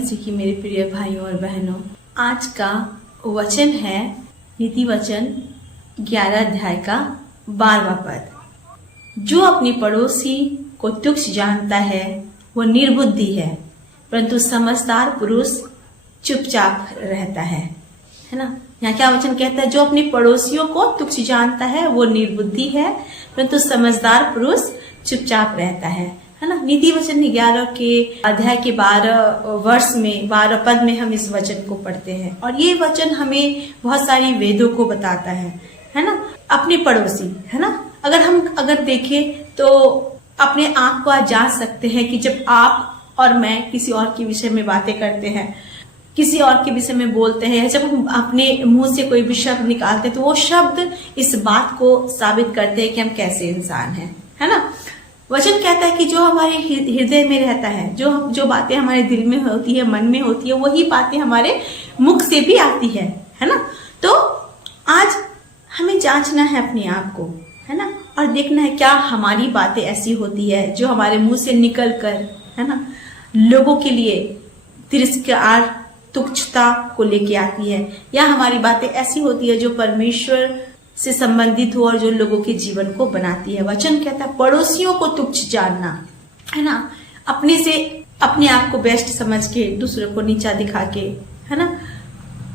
मसीह की मेरे प्रिय भाइयों और बहनों, आज का वचन है नीति वचन 11 अध्याय का 12वां पद। जो अपने पड़ोसी को तुच्छ जानता है वो निर्बुद्धि है, परंतु समझदार पुरुष चुपचाप रहता है ना। यहाँ क्या वचन कहता है? जो अपने पड़ोसियों को तुच्छ जानता है वो निर्बुद्धि है, परंतु समझदार पुरुष चुपचाप रहता है ना। नीति वचन 11 के अध्याय के 12 वर्ष में 12 पद में हम इस वचन को पढ़ते हैं और ये वचन हमें बहुत सारी वेदों को बताता है ना। अपने पड़ोसी है ना, अगर देखें तो अपने आप को आज जान सकते हैं कि जब आप और मैं किसी और के विषय में बातें करते हैं, किसी और के विषय में बोलते हैं, जब हम अपने मुंह से कोई भी शब्द निकालते हैं तो वो शब्द इस बात को साबित करते हैं कि हम कैसे इंसान हैं, है ना। वचन कहता है कि जो हमारे हृदय में रहता है, जो बातें हमारे दिल में होती है, मन में होती है, वही बातें हमारे मुख से भी आती है ना। तो आज हमें जांचना है अपने आप को, है ना, और देखना है क्या हमारी बातें ऐसी होती है जो हमारे मुंह से निकल कर, है ना, लोगों के लिए तिरस्कार, तुच्छता को लेके आती है, या हमारी बातें ऐसी होती है जो परमेश्वर से संबंधित हो और जो लोगों के जीवन को बनाती है। वचन कहता है पड़ोसियों को तुच्छ जानना, है ना, अपने आप को बेस्ट समझ के दूसरों को नीचा दिखा के, है ना,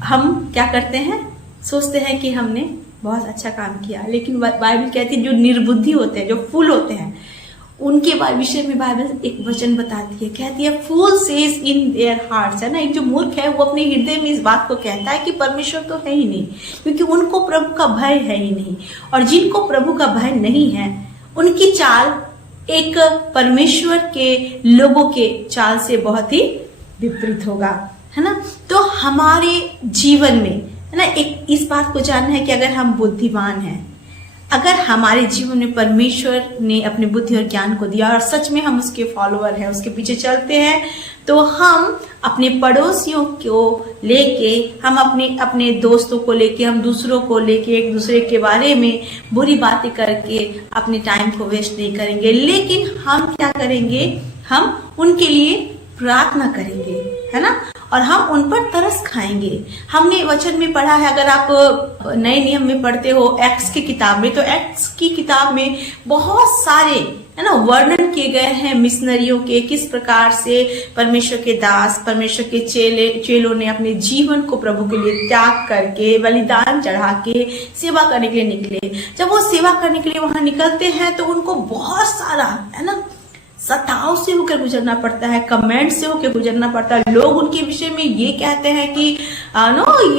हम क्या करते हैं, सोचते हैं कि हमने बहुत अच्छा काम किया, लेकिन बाइबल कहती है जो निर्बुद्धि होते हैं, जो फूल होते हैं, उनके विषय में बाइबल एक वचन बताती है, कहती है फूल सेज इन देयर हार्ट्स, है ना। एक जो मूर्ख है वो अपने हृदय में इस बात को कहता है कि परमेश्वर तो है ही नहीं, क्योंकि उनको प्रभु का भय है ही नहीं। और जिनको प्रभु का भय नहीं है उनकी चाल एक परमेश्वर के लोगों के चाल से बहुत ही विपरीत होगा, है ना। तो हमारे जीवन में, है ना, एक इस बात को जानना है कि अगर हम बुद्धिमान हैं, अगर हमारे जीवन में परमेश्वर ने अपनी बुद्धि और ज्ञान को दिया और सच में हम उसके फॉलोअर हैं, उसके पीछे चलते हैं, तो हम अपने पड़ोसियों को लेके, हम अपने दोस्तों को लेके, हम दूसरों को लेके एक दूसरे के बारे में बुरी बातें करके अपने टाइम को वेस्ट नहीं करेंगे, लेकिन हम क्या करेंगे, हम उनके लिए प्रार्थना करेंगे, है ना, और हम उन पर तरस खाएंगे। हमने वचन में पढ़ा है, अगर आप नए नियम में पढ़ते हो एक्ट्स की किताब में, तो एक्ट्स की किताब में बहुत सारे, है ना, वर्णन किए गए हैं मिशनरियों के, किस प्रकार से परमेश्वर के दास, परमेश्वर के चेलों ने अपने जीवन को प्रभु के लिए त्याग करके, बलिदान चढ़ा के सेवा करने के लिए निकले। जब वो सेवा करने के लिए वहां निकलते हैं तो उनको बहुत सारा, है ना, सताव से होकर गुजरना पड़ता है, कमेंट से होकर गुजरना पड़ता है। लोग उनके विषय में ये कहते हैं कि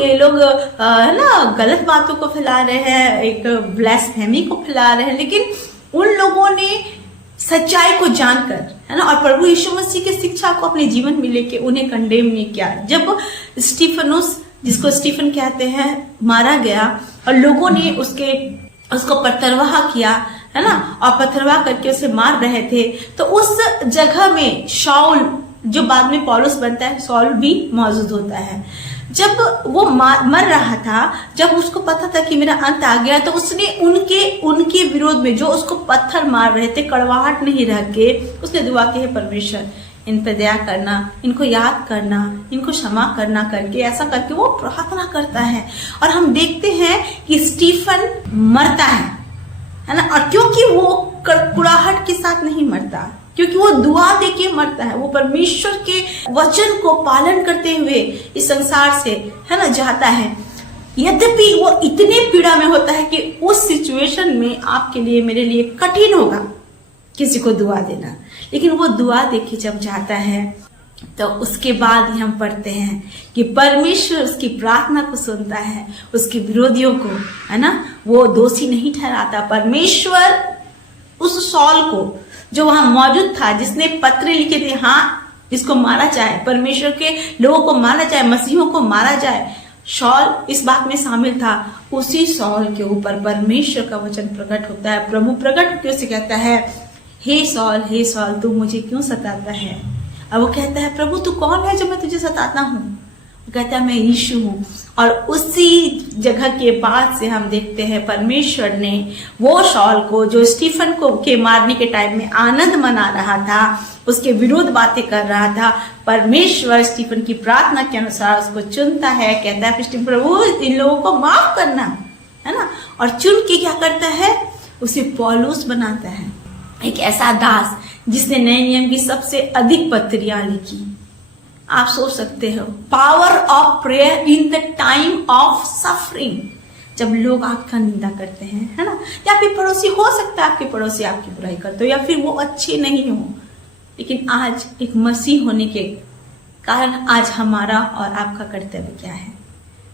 ये लोग है ना गलत बातों को फैला रहे हैं, एक ब्लास्फेमी को फैला रहे हैं, लेकिन उन लोगों ने सच्चाई को जानकर, है ना, और प्रभु यीशु मसीह की शिक्षा को अपने जीवन में लेके उन्हें कंडेम नहीं किया। जब स्टीफनुस, जिसको स्टीफन कहते हैं, मारा गया और लोगों ने उसको पत्थरवाह किया, है ना, और पत्थरवाह करके उसे मार रहे थे, तो उस जगह में शाऊल, जो बाद में पौलुस बनता है, शाऊल भी मौजूद होता है। जब वो मर रहा था, जब उसको पता था कि मेरा अंत आ गया, तो उसने उनके विरोध में जो उसको पत्थर मार रहे थे, कड़वाहट नहीं रह के उसने दुआ की है, परमेश्वर इन पर दया करना, इनको याद करना, इनको क्षमा करना, करके ऐसा करके वो प्रार्थना करता है। और हम देखते हैं कि स्टीफन मरता है ना, और क्योंकि वो कुड़ाहट के साथ नहीं मरता, क्योंकि वो दुआ देके मरता है, वो परमेश्वर के वचन को पालन करते हुए इस संसार से, है ना, जाता है। यद्यपि वो इतने पीड़ा में होता है कि उस सिचुएशन में आपके लिए, मेरे लिए कठिन होगा किसी को दुआ देना, लेकिन वो दुआ देके जब जाता है तो उसके बाद ही हम पढ़ते हैं कि परमेश्वर उसकी प्रार्थना को सुनता है, उसके विरोधियों को, है ना, वो दोषी नहीं ठहराता। परमेश्वर उस सॉल को, जो वहां मौजूद था, जिसने पत्र लिखे थे, हाँ, जिसको मारा जाए, परमेश्वर के लोगों को मारा जाए, मसीहों को मारा जाए, शॉल इस बात में शामिल था। उसी शॉल के ऊपर परमेश्वर का वचन प्रकट होता है। प्रभु प्रकट होकर उसे कहता है, हे सॉल, तू मुझे क्यों सताता है? और वो कहता है, प्रभु तू कौन है जो मैं तुझे सताता हूँ? कहता है मैं यीशु हूँ। और उसी जगह के बाद से हम देखते हैं परमेश्वर ने वो शॉल को, जो स्टीफन को के मारने के टाइम में आनंद मना रहा था, उसके विरोध बातें कर रहा था, परमेश्वर स्टीफन की प्रार्थना के अनुसार उसको चुनता है। कहता है प्रभु इन लोगों को माफ करना, है ना। और चुन के क्या करता है, उसे पौलुस बनाता है, एक ऐसा दास जिसने नए नियम की सबसे अधिक पत्रियां लिखी। आप सोच सकते हो, power of prayer in the time of suffering, जब लोग आपका निंदा करते हैं, है ना, या फिर पड़ोसी, हो सकता है आपके पड़ोसी आपकी बुराई करते हो या फिर वो अच्छे नहीं हो, लेकिन आज एक मसीह होने के कारण आज हमारा और आपका कर्तव्य क्या है?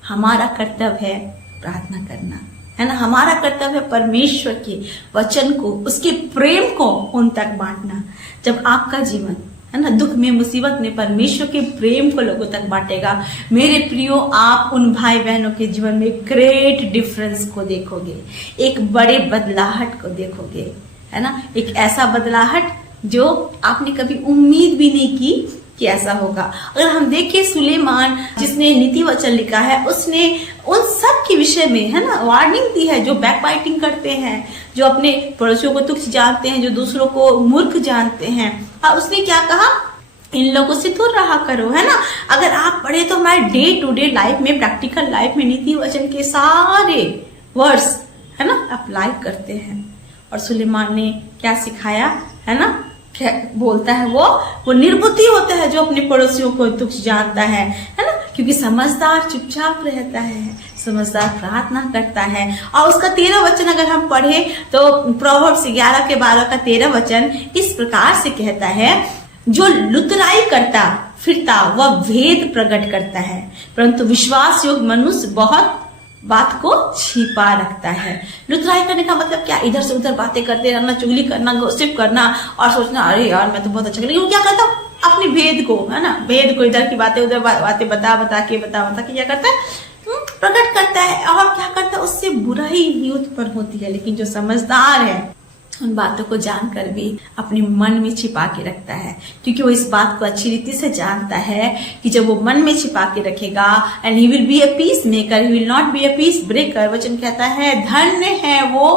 हमारा कर्तव्य है प्रार्थना करना, है ना। हमारा कर्तव्य है परमेश्वर के वचन को, उसके प्रेम को उन तक बांटना। जब आपका जीवन, है ना, दुख में, मुसीबत में परमेश्वर के प्रेम को लोगों तक बांटेगा, मेरे प्रियो, आप उन भाई बहनों के जीवन में ग्रेट डिफरेंस को देखोगे, एक बड़े बदलाहट को देखोगे, है ना। एक ऐसा बदलाहट जो आपने कभी उम्मीद भी नहीं की कि ऐसा होगा। अगर हम देखें सुलेमान जिसने नीति वचन लिखा है, उसने उन सब के विषय में, है ना, वार्निंग दी है, जो बैकबाइटिंग करते हैं, जो अपने पड़ोसियों को तुच्छ जानते हैं, जो दूसरों को मूर्ख जानते हैं। और उसने क्या कहा, इन लोगों से दूर रहा करो, है ना। अगर आप पढ़े तो हमारे डे टू डे लाइफ में, प्रैक्टिकल लाइफ में नीति वचन के सारे वर्ड्स, है ना, अप्लाई करते हैं। और सुलेमान ने क्या सिखाया, है ना, क्या बोलता है, वो निर्बुद्धि होता है जो अपने पड़ोसियों को तुच्छ जानता है ना। क्योंकि समझदार चुपचाप रहता है, समझदार प्रार्थना करता है। और उसका 13 वचन अगर हम पढ़े तो प्रोवर्ब्स 11 के 12 का 13 वचन इस प्रकार से कहता है, जो लुतराई करता फिरता वह भेद प्रकट करता है, परंतु विश्वास योग्य मनुष्य बहुत बात को छिपा रखता है। लुतराई करने का मतलब क्या, इधर से उधर बातें करते रहना, चुगली करना, गॉसिप करना और सोचना अरे यार मैं तो बहुत अच्छा, लेकिन वो क्या करता है, अपने भेद को, है ना, भेद को, इधर की बातें उधर बातें बता के क्या करता है, प्रकट करता है। और क्या करता है, उससे बुराई ही उत्पन्न होती है। लेकिन जो समझदार है उन बातों को जानकर भी अपने मन में छिपा के रखता है, क्योंकि वो इस बात को अच्छी रीति से जानता है कि जब वो मन में छिपा के रखेगा, and he will be a peace maker, he will not be a peace breaker. वचन कहता है धन्य है वो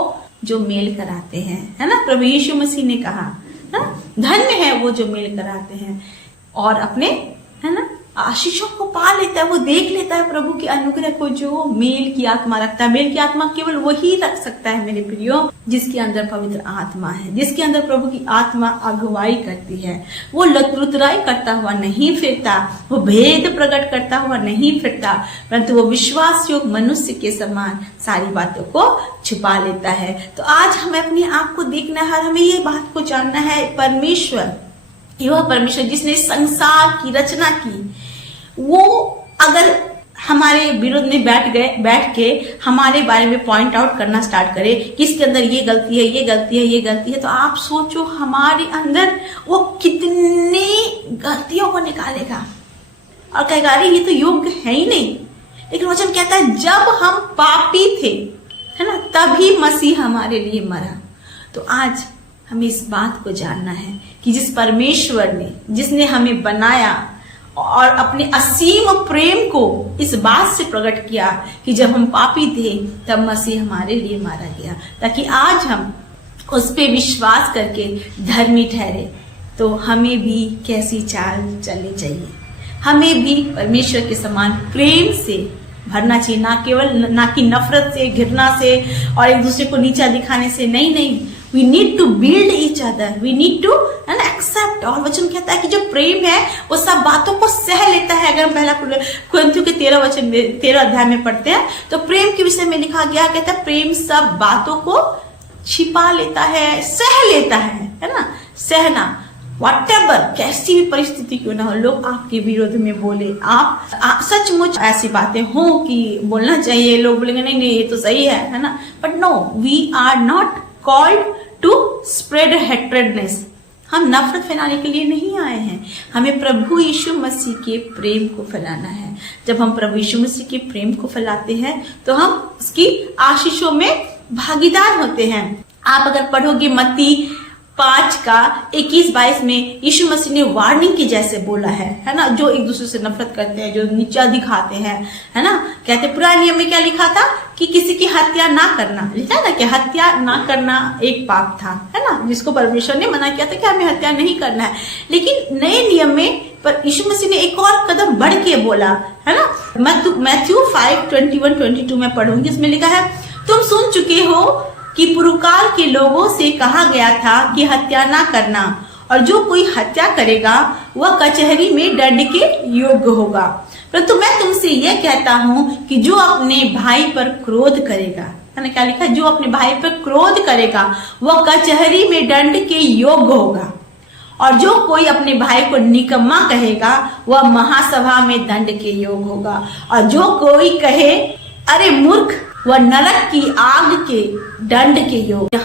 जो मेल कराते हैं, है ना। प्रभु यीशु मसीह ने कहा, है ना, धन्य है वो जो मेल कराते हैं और अपने, है ना, आशीषों को पा लेता है। वो देख लेता है प्रभु के अनुग्रह को, जो मेल की आत्मा रखता है। मेल की आत्मा केवल वही रख सकता है मेरे प्रियो, जिसके अंदर पवित्र आत्मा है, जिसके अंदर प्रभु की आत्मा अगुवाई करती है। वो लुतराई करता हुआ नहीं फिरता, वो भेद प्रकट करता हुआ नहीं फिरता, परंतु वो विश्वास योग्य मनुष्य के समान सारी बातों को छुपा लेता है। तो आज हमें अपने आप को देखना है, हमें ये बात को जानना है, परमेश्वर, यह परमेश्वर जिसने संसार की रचना की, वो अगर हमारे विरोध में बैठ के हमारे बारे में पॉइंट आउट करना स्टार्ट करे कि इसके अंदर ये गलती है, ये गलती है, ये गलती है, तो आप सोचो हमारे अंदर वो कितनी गलतियों को निकालेगा और कहेगा अरे ये तो योग्य है ही नहीं। लेकिन वचन कहता है जब हम पापी थे, है ना, तभी मसीह हमारे लिए मरा। तो आज हमें इस बात को जानना है कि जिस परमेश्वर ने, जिसने हमें बनाया और अपने असीम प्रेम को इस बात से प्रकट किया कि जब हम पापी थे तब मसीह हमारे लिए मारा गया, ताकि आज हम उस पे विश्वास करके धर्मी ठहरे। तो हमें भी कैसी चाल चलनी चाहिए, हमें भी परमेश्वर के समान प्रेम से भरना चाहिए, ना कि नफरत से, घृणा से और एक दूसरे को नीचा दिखाने से। नहीं, we need to build each other, we need to accept. और वचन कहता है कि जो प्रेम है वो सब बातों को सह लेता है। अगर हम पहला कुरिन्थियों के 13 वचन में 13 अध्याय में पढ़ते हैं तो प्रेम के विषय में लिखा गया, कहता है प्रेम सब बातों को छिपा लेता है, सह लेता है ना। सहना, व्हाटएवर, कैसी भी परिस्थिति क्यों ना हो, लोग आपके विरोध में बोले, आप सचमुच ऐसी बातें हो कि बोलना चाहिए, लोग बोलेंगे नहीं ये तो सही है ना, but no, we are not called to spread hatredness. हम नफरत फैलाने के लिए नहीं आए हैं, हमें प्रभु यीशु मसीह के प्रेम को फैलाना है। जब हम प्रभु यीशु मसीह के प्रेम को फैलाते हैं तो हम उसकी आशीषों में भागीदार होते हैं। आप अगर पढ़ोगे मत्ती 5 का 21-22 में यीशु मसीह ने वार्निंग के जैसे बोला है ना, जो एक दूसरे से नफरत करते हैं, जो नीचा दिखाते हैं, है ना। कहते पुराने नियम में क्या लिखा था कि किसी की हत्या ना करना, लिखा है ना कि हत्या ना करना एक पाप था, है ना, जिसको परमेश्वर ने मना किया था कि हमें हत्या नहीं करना है। लेकिन नए नियम में पर यीशु मसीह ने एक और कदम बढ़ के बोला, है ना। मैथ्यू 5:21-22 में पढ़ूंगी, इसमें लिखा है, तुम सुन चुके हो कि पुरुकाल के लोगों से कहा गया था कि हत्या ना करना, और जो कोई हत्या करेगा वह कचहरी में दंड के योग्य होगा। परंतु मैं तुमसे यह कहता हूँ कि जो अपने भाई पर क्रोध करेगा, है ना, क्या लिखा है, जो अपने भाई पर क्रोध करेगा वह कचहरी में दंड के योग्य होगा, और जो कोई अपने भाई को निकम्मा कहेगा वह महासभा में दंड के योग्य होगा, और जो कोई कहे अरे मूर्ख वह नरक की आग के दंड के योग्य।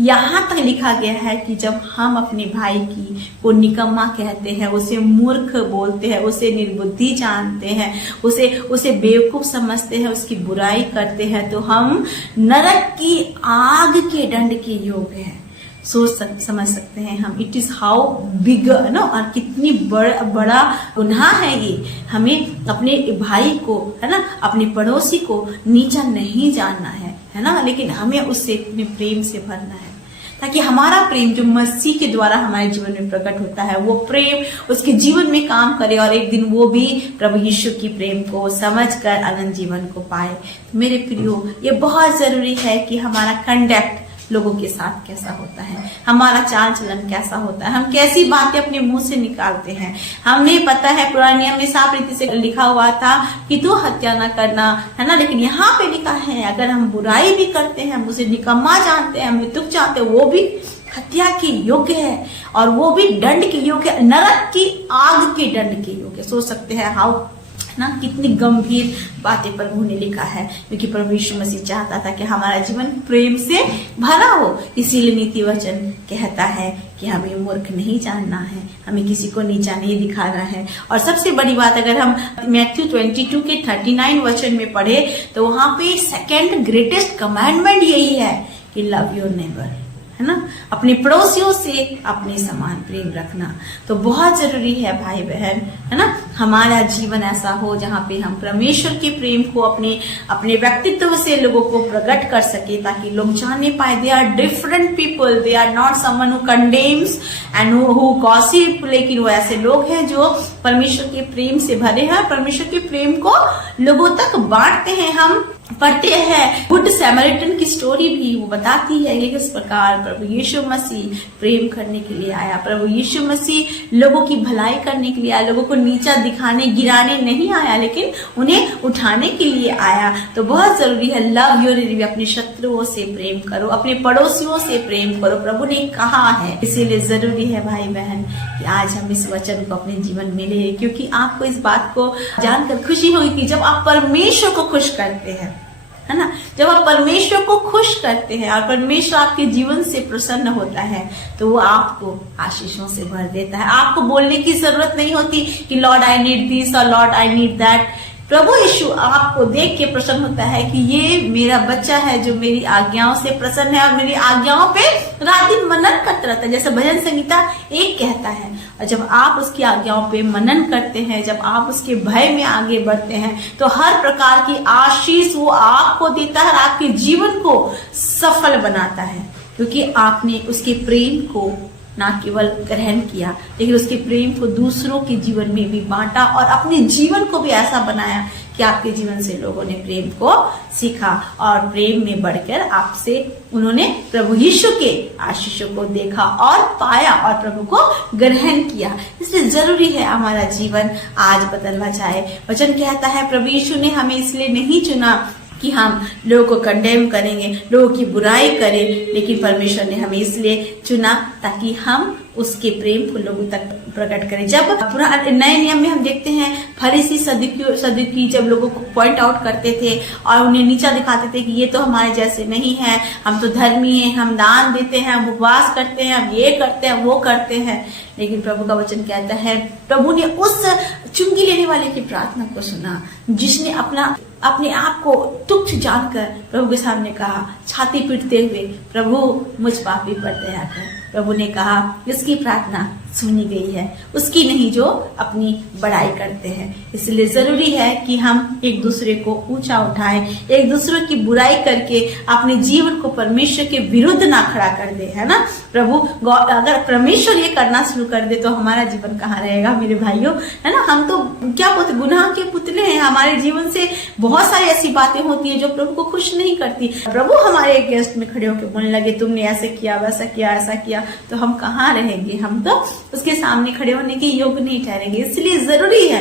यहाँ तक लिखा गया है कि जब हम अपने भाई को निकम्मा कहते हैं, उसे मूर्ख बोलते हैं, उसे निर्बुद्धि जानते हैं, उसे बेवकूफ समझते हैं, उसकी बुराई करते हैं, तो हम नरक की आग के दंड के योग्य हैं। समझ सकते हैं हम, इट इज हाउ बिग ना, और कितनी बड़ा गुनाह है ये। हमें अपने भाई को, है ना, अपने पड़ोसी को नीचा नहीं जानना है ना, लेकिन हमें उससे अपने प्रेम से भरना है, ताकि हमारा प्रेम जो मसीह के द्वारा हमारे जीवन में प्रकट होता है, वो प्रेम उसके जीवन में काम करे, और एक दिन वो भी प्रभु यीशु की प्रेम को समझकर अनंत जीवन को पाए। तो मेरे प्रियो, ये बहुत जरूरी है कि हमारा कंडक्ट लोगों के साथ कैसा होता है, हमारा चाल चलन कैसा होता है, हम कैसी बातें अपने मुंह से निकालते हैं। हमें पता है पुराने नियम में साफ रीति से लिखा हुआ था कि तू हत्या ना करना, है ना, लेकिन यहाँ पे लिखा है अगर हम बुराई भी करते हैं, हम उसे निकम्मा जानते हैं, हम मृत्यु चाहते हैं, वो भी हत्या के योग्य है, और वो भी दंड के योग्य है, नरक की आग के दंड के योग्य। सोच सकते हैं हाउ ना, कितनी गंभीर बातें प्रभु ने लिखा है, क्योंकि प्रभु यीशु मसीह चाहता था कि हमारा जीवन प्रेम से भरा हो। इसीलिए नीति वचन कहता है कि हमें मूर्ख नहीं जानना है, हमें किसी को नीचा नहीं दिखाना है। और सबसे बड़ी बात, अगर हम मैथ्यू 22 के 39 वचन में पढ़े तो वहां पे सेकेंड ग्रेटेस्ट कमांडमेंट यही है कि लव योर नेबर, है ना, अपने पड़ोसियों से अपने समान प्रेम रखना। तो बहुत जरूरी है भाई बहन, है ना, हमारा जीवन ऐसा हो जहाँ पे हम परमेश्वर के प्रेम को अपने व्यक्तित्व से लोगों को प्रकट कर सके, ताकि लोग जाने पाए they are different people, they are not someone who condemns and who gossip, लेकिन वो ऐसे लोग हैं जो परमेश्वर के प्रेम से भरे हैं, परमेश्वर के प्रेम को लोगों तक बांटते हैं। हम पढ़ते हैं गुड सैमरिटन की स्टोरी भी, वो बताती है कि किस प्रकार प्रभु यीशु मसीह प्रेम करने के लिए आया, प्रभु यीशु मसीह लोगों की भलाई करने के लिए आया, लोगों को नीचा दिखाने गिराने नहीं आया, लेकिन उन्हें उठाने के लिए आया। तो बहुत जरूरी है लव योर एनिमी, अपने शत्रुओं से प्रेम करो, अपने पड़ोसियों से प्रेम करो, प्रभु ने कहा है। इसीलिए जरूरी है भाई बहन कि आज हम इस वचन को अपने जीवन में ले, क्योंकि आपको इस बात को जानकर खुशी होगी कि जब आप परमेश्वर को खुश करते हैं, है ना, जब आप परमेश्वर को खुश करते हैं और परमेश्वर आपके जीवन से प्रसन्न होता है, तो वो आपको आशीषों से भर देता है। आपको बोलने की जरूरत नहीं होती कि लॉर्ड आई नीड दिस और लॉर्ड आई नीड दैट। प्रभु यीशु आपको देख के प्रसन्न होता है कि ये मेरा बच्चा है जो मेरी आज्ञाओं से प्रसन्न है और मेरी आज्ञाओं पे रात दिन मनन करता रहता है, जैसे भजन संहिता 1 कहता है। और जब आप उसकी आज्ञाओं पे मनन करते हैं, जब आप उसके भय में आगे बढ़ते हैं, तो हर प्रकार की आशीष वो आपको देता है, आपके जीवन को सफल बनाता है, क्योंकि आपने उसके प्रेम को ना केवल ग्रहण किया, लेकिन उसके प्रेम को दूसरों के जीवन में भी बांटा और अपने जीवन को भी ऐसा बनाया कि आपके जीवन से लोगों ने प्रेम को सीखा और प्रेम में बढ़कर आपसे उन्होंने प्रभु यीशु के आशीषों को देखा और पाया और प्रभु को ग्रहण किया। इसलिए जरूरी है हमारा जीवन आज बदलना चाहे। वचन कहता है प्रभु यीशु ने हमें इसलिए नहीं चुना कि हम लोगों को कंडेम करेंगे, लोगों की बुराई करें, लेकिन परमेश्वर ने हमें इसलिए चुना ताकि हम उसके प्रेम को लोगों तक प्रकट करें। जब नए नियम में हम देखते हैं फरीसी सदूकी जब लोगों को पॉइंट आउट करते थे और उन्हें नीचा दिखाते थे कि ये तो हमारे जैसे नहीं है, हम तो धर्मी हैं, हम दान देते हैं, हम उपवास करते हैं, हम ये करते हैं, वो करते हैं। लेकिन प्रभु का वचन कहता है, प्रभु ने उस चुंगी लेने वाले की प्रार्थना को सुना जिसने अपना अपने आप को तुच्छ जानकर प्रभु के सामने कहा, छाती पीटते हुए, प्रभु मुझ पापी पर दया कर। प्रभु ने कहा, इसकी प्रार्थना सुनी गई है, उसकी नहीं जो अपनी बड़ाई करते हैं। इसलिए जरूरी है कि हम एक दूसरे को ऊंचा उठाएं, एक दूसरे की बुराई करके अपने जीवन को परमेश्वर के विरुद्ध ना खड़ा कर दे, है ना। प्रभु अगर परमेश्वर ये करना शुरू कर दे तो हमारा जीवन कहाँ रहेगा मेरे भाइयों, है ना। हम तो क्या बोलते, गुनाह के पुतले हैं। हमारे जीवन से बहुत सारी ऐसी बातें होती है जो प्रभु को खुश नहीं करती। प्रभु हमारे गेस्ट में खड़े होकर बोलने लगे, तुमने ऐसे किया, वैसा किया, ऐसा किया, तो हम कहाँ रहेंगे, हम तो उसके सामने खड़े होने के योग्य नहीं ठहरेंगे। इसलिए जरूरी है,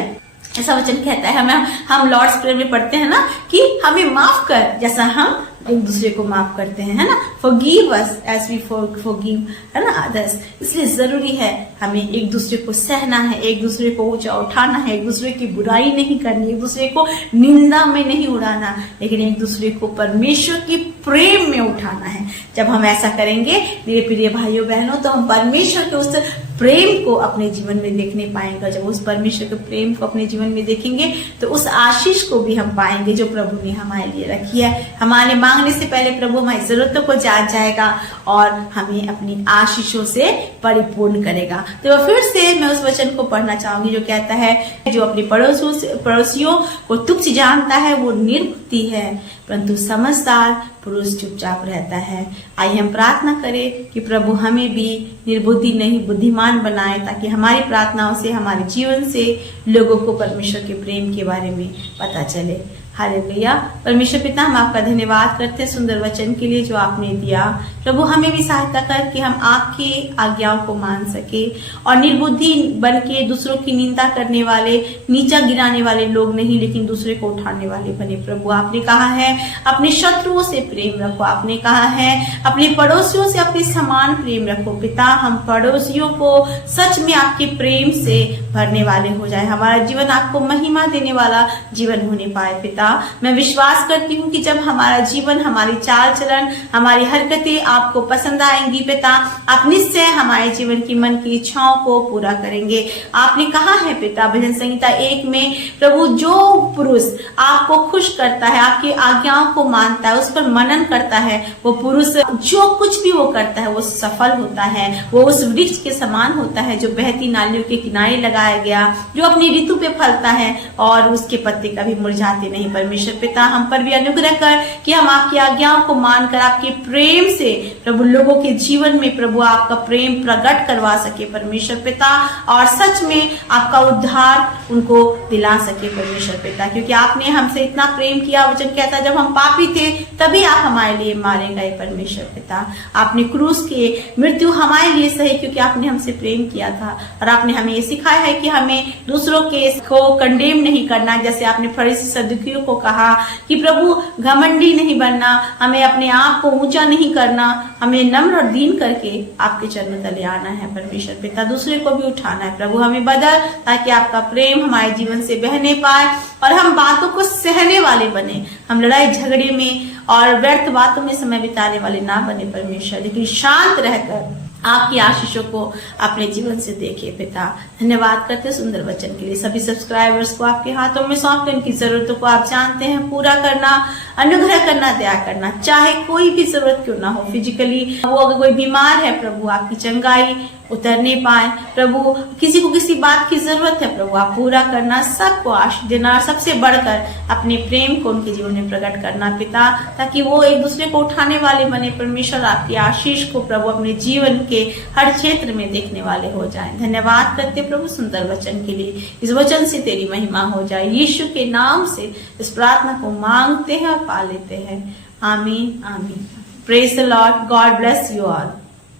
ऐसा वचन कहता है, हम लॉर्ड्स प्रेयर में पढ़ते हैं ना कि हमें माफ कर जैसा हम एक दूसरे को माफ करते हैं, है ना। forgive us as we forgive, है ना, others। इसलिए जरूरी है हमें एक दूसरे को सहना है, एक दूसरे को ऊंचा उठाना है, एक दूसरे की बुराई नहीं करनी, एक दूसरे को निंदा में नहीं उड़ाना, लेकिन एक दूसरे को परमेश्वर की प्रेम में उठाना है। जब हम ऐसा करेंगे मेरे प्रिय भाइयों बहनों, तो हम परमेश्वर के उस प्रेम को अपने जीवन में देखने पाएंगे। जब उस परमेश्वर के प्रेम को अपने जीवन में देखेंगे तो उस आशीष को भी हम पाएंगे जो प्रभु ने हमारे लिए रखी है। हमारे मांगने से पहले प्रभु हमारी जरूरतों को जान जाएगा और हमें अपनी आशीषों से परिपूर्ण करेगा। तो फिर से मैं उस वचन को पढ़ना चाहूंगी जो कहता है, जो अपने पड़ोसियों को तुच्छ जानता है वो निर्बुद्धि है, परंतु समझदार पुरुष चुपचाप रहता है। आइए हम प्रार्थना करें कि प्रभु हमें भी निर्बुद्धि नहीं बुद्धिमान बनाए, ताकि हमारी प्रार्थनाओं से, हमारे जीवन से लोगों को परमेश्वर के प्रेम के बारे में पता चले। हालेलुया। परमेश्वर पिता, हम आपका धन्यवाद करते हैं सुंदर वचन के लिए जो आपने दिया। प्रभु हमें भी सहायता कर कि हम आपकी आज्ञाओं को मान सके और निर्बुद्धि बन के दूसरों की निंदा करने वाले, नीचा गिराने वाले लोग नहीं, लेकिन दूसरे को उठाने वाले बने। प्रभु आपने कहा है अपने शत्रुओं से प्रेम रखो, आपने कहा है अपने पड़ोसियों से अपने समान प्रेम रखो। पिता, हम पड़ोसियों को सच में आपके प्रेम से भरने वाले हो जाए, हमारा जीवन आपको महिमा देने वाला जीवन होने पाए। पिता, मैं विश्वास करती हूँ कि जब हमारा जीवन, हमारी चाल चलन, हमारी हरकतें आपको पसंद आएंगी पिता, आप निश्चय हमारे जीवन की मन की इच्छाओं को पूरा करेंगे। आपने कहा है पिता भजन संहिता 1 में, प्रभु जो पुरुष आपको खुश करता है, आपकी आज्ञाओं को मानता है, उस पर मनन करता है, वो पुरुष जो कुछ भी वो करता है वो सफल होता है। वो उस वृक्ष के समान होता है जो बहती नालियों के किनारे लगाया गया, जो अपनी ऋतु पे फलता है और उसके पत्ते कभी मुरझाते नहीं। परमेश्वर पिता, हम पर भी अनुग्रह कर कि हम आपकी आज्ञाओं को मानकर आपके प्रेम से प्रभु लोगों के जीवन में प्रभु आपका प्रेम प्रकट करवा सके परमेश्वर पिता, और सच में आपका उद्धार उनको दिला सके परमेश्वर पिता, क्योंकि आपने हमसे इतना प्रेम किया। वचन कहता है जब हम पापी थे तभी आप हमारे लिए मारे गए परमेश्वर पिता। आपने क्रूस के मृत्यु हमारे लिए सही, क्योंकि आपने हमसे प्रेम किया था और आपने हमें ये सिखाया है कि हमें दूसरों के को कंडेम नहीं करना। जैसे आपने फरीसी सदुकियों को कहा कि प्रभु घमंडी नहीं बनना, हमें अपने आप को ऊंचा नहीं करना, हमें नम्र और दीन करके आपके चरणों तले आना है परमेश्वर पिता, दूसरे को भी उठाना है। प्रभु हमें बदल, ताकि आपका प्रेम हमारे जीवन से बहने पाए और हम बातों को सहने वाले बने, हम लड़ाई झगड़े में और व्यर्थ बातों में समय बिताने वाले ना बने परमेश्वर, लेकिन शांत रहकर आपकी आशीषों को अपने जीवन से देखिए पिता। धन्यवाद करते सुंदर वचन के लिए। सभी सब्सक्राइबर्स को आपके हाथों में सौंपते, उनकी जरूरतों को आप जानते हैं, पूरा करना, अनुग्रह करना, दया करना, चाहे कोई भी जरूरत क्यों ना हो। फिजिकली वो अगर कोई बीमार है प्रभु आपकी चंगाई उतरने पाए, प्रभु किसी को किसी बात की जरूरत है प्रभु आप पूरा करना, सबको आशीष देना और सबसे बढ़कर अपने प्रेम को उनके जीवन में प्रकट करना पिता, ताकि वो एक दूसरे को उठाने वाले बने परमेश्वर। आपकी आशीष को प्रभु अपने जीवन के हर क्षेत्र में देखने वाले हो जाएं। धन्यवाद करते प्रभु सुंदर वचन के लिए, इस वचन से तेरी महिमा हो जाए। यीशु के नाम से इस प्रार्थना को मांगते हैं और पा लेते हैं, आमीन आमीन। Praise the lord, God bless you all.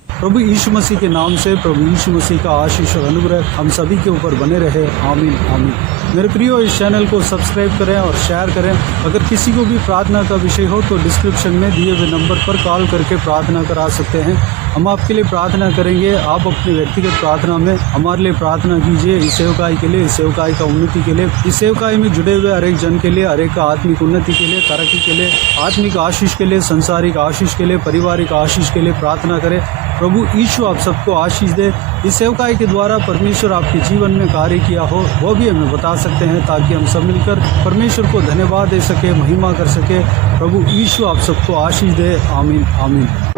प्रभु यीशु मसीह के नाम से प्रभु यीशु मसीह का आशीष और अनुग्रह हम सभी के ऊपर बने रहे, आमीन आमीन। मेरे प्रियो, इस चैनल को सब्सक्राइब करें और शेयर करें। अगर किसी को भी प्रार्थना का विषय हो तो डिस्क्रिप्शन में दिए हुए नंबर पर कॉल करके प्रार्थना करा सकते हैं। हम आपके लिए प्रार्थना करेंगे। आप अपनी व्यक्तिगत प्रार्थना में हमारे लिए प्रार्थना कीजिए, इस सेवकाई के लिए, इस सेवकाई का उन्नति के लिए, इस सेवकाई में जुड़े हुए हर एक जन के लिए, हर एक का आत्मिक उन्नति के लिए, तरक्की के लिए, आत्मिक आशीष के लिए, संसारिक आशीष के लिए, पारिवारिक आशीष के लिए प्रार्थना करें। प्रभु यीशु आप सबको आशीष दे। इस सेवकाई के द्वारा परमेश्वर आपके जीवन में कार्य किया हो वो भी हमें बता सकते हैं, ताकि हम सब मिलकर परमेश्वर को धन्यवाद दे सके, महिमा कर सके। प्रभु यीशु आप सबको आशीष दे। आमीन आमीन।